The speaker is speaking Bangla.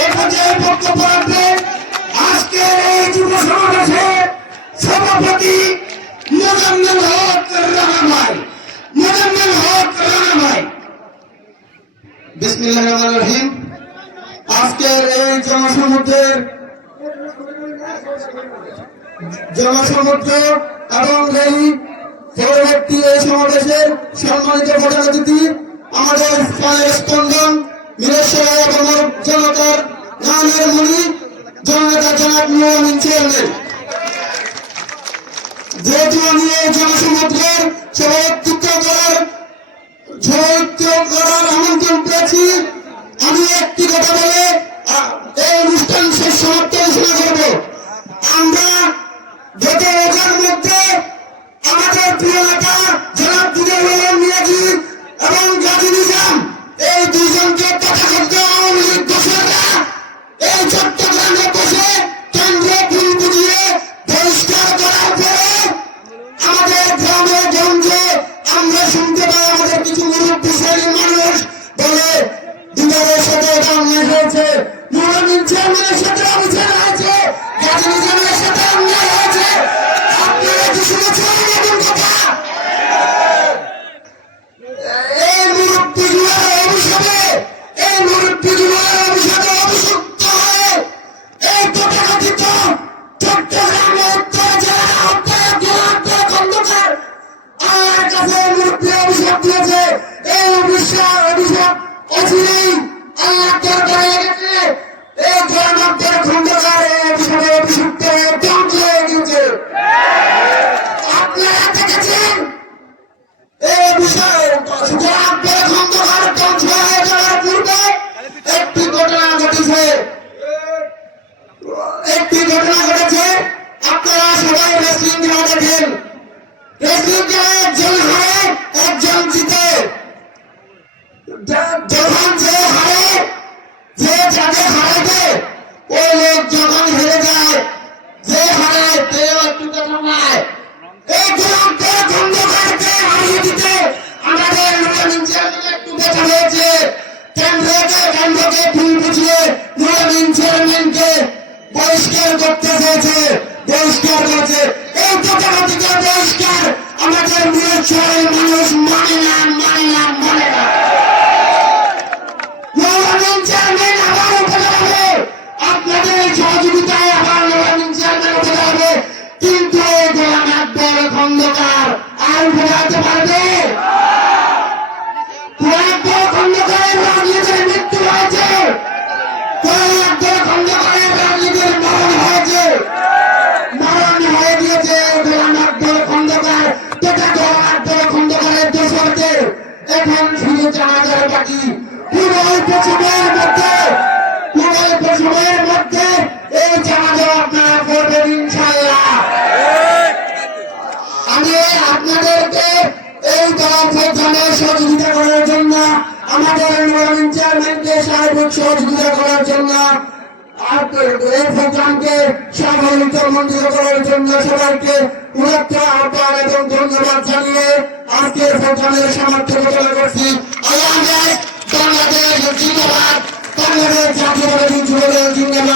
এই পর্যায়ে বক্তব্য রাখবেন আজকের এই যুব সমাবেশে সভাপতি মোজাম্মেল হক রানা ভাই। মোজাম্মেল হক রানা ভাই। বিসমিল্লাহির রহমানির রহিম। আজকের এই জনসমুদ্র এবং এই পরবর্তী এই সমাবেশের সম্মানিত প্রধান অতিথি আমাদের স্পন্দন মিরেশ্বর এবং জনতার গানের মণি জনতা জনাব নুরুল আমিন চেয়ারম্যান। যেহেতু আমি এই জনসমুদ্রের সভাপতিত্ব করার আমন্ত্রণ পেয়েছি, আমি একটি কথা বলে এই অনুষ্ঠান শেষ সমাপ্ত ঘোষণা করব। আমরা গত রোজার মধ্যে আমাদের প্রিয় নেতা জনাব দিদার রহমান মিয়াজি এবং গাজী নিজাম এই দুইজনকে তথাকথিত আওয়ামী লীগ দোসররা এই চট্টগ্রামে বসে কেন্দ্র ফুল বুঝিয়ে বহিষ্কার করার পরে আমাদের গ্রামে গঞ্জে আমরা শুনতে পাই আমাদের কিছু মুরব্বী শ্রেণীর মানুষ বলে দিদারের সাথে এটা অন্যায় হয়েছে, নুরুল আমিন চেয়ারম্যানের সাথে অভিযান হয়েছে, গাজী নিজামের সাথে অন্যায় হয়েছে। আপনারা কি শুনেছেন এমন কথা? এই মুরব্বীগুলোর অভিশাপে অভিযুক্ত হয়ে এই তথাকথিত চট্টগ্রামের উত্তর জেলার আহ্বায়ক খন্দকার আমার কাছে মুরব্বী অভিশাপ দিয়েছে। এই অভিশাপ অচিরেই আল্লাহ দরবারে গেছে। এই জয়নগর খন্দকার এই অভিশাপে অভিযুক্ত হয়ে ধ্বংস হয়ে গিয়েছে। আপনারা দেখেছেন এই বিষয়ে জয়নগর খন্দকার ধ্বংস হয়ে যাওয়ার পূর্বে একটি ঘটনা ঘটেছে। আপনারা সবাই রেসলিং খেলা দেখেন। রেসলিং খেলায় একজন হারে একজন জিতে। যখন যে হারে যে যাকে হারাবে ওই লোক যখন হেরে যায়, যে হারায় তেও একটু কথা নয়। এই জনগণ খন্দকারকে হারিয়ে দিতে আমাদের নুরুল আমিন চেয়ারম্যান একটু দেখা হয়েছে। কেন্দ্রকে ভুল বুঝিয়ে নুরুল আমিন চেয়ারম্যানকে বহিষ্কার করতে চেয়েছে, বহিষ্কার করেছে। এই তথাকথিত বহিষ্কার আমাদের মিরেশ্বরের মানুষ মানে না। নুরুল আমিন চেয়ারম্যান আবার উঠে যাবে, আপনাদের সহযোগিতায় আবার নুরুল আমিন চেয়ারম্যান উঠে যাবে, কিন্তু এই গোলাম আকবর খন্দকার আর উঠে যেতে পারবে? গোলাম আকবর খন্দকারের রাজনীতির মৃত্যু হয়েছে, গোলাম আকবর খন্দকারের রাজনীতির মরণ হয়ে গিয়েছে। গোলাম আকবর খন্দকার তথা গোলাম আকবর খন্দকারের দোসরদের এখন শুধু জানাজার বাকি। পুরো অল্প সময়ের মধ্যে এই জানাজা আপনারা করবেন ইনশাআল্লাহ। আমি আপনাদেরকে এই দলফেখানে সহযোগিতা করার জন্য, আমাদের নুরুল আমিন চেয়ারম্যানকে সার্বিক সহযোগিতা করার জন্য, এই প্রোগ্রামকে সাফল্যমণ্ডিত করার জন্য সবাইকে উদাত্ত আহ্বান এবং ধন্যবাদ জানিয়ে আজকের প্রোগ্রামের সামর্থ্য ঘোষণা করছি। বাংলাদেশ জিন্দাবাদ, বাংলাদেশ জাতীয়তাবাদী যুবদল জিন্দাবাদ।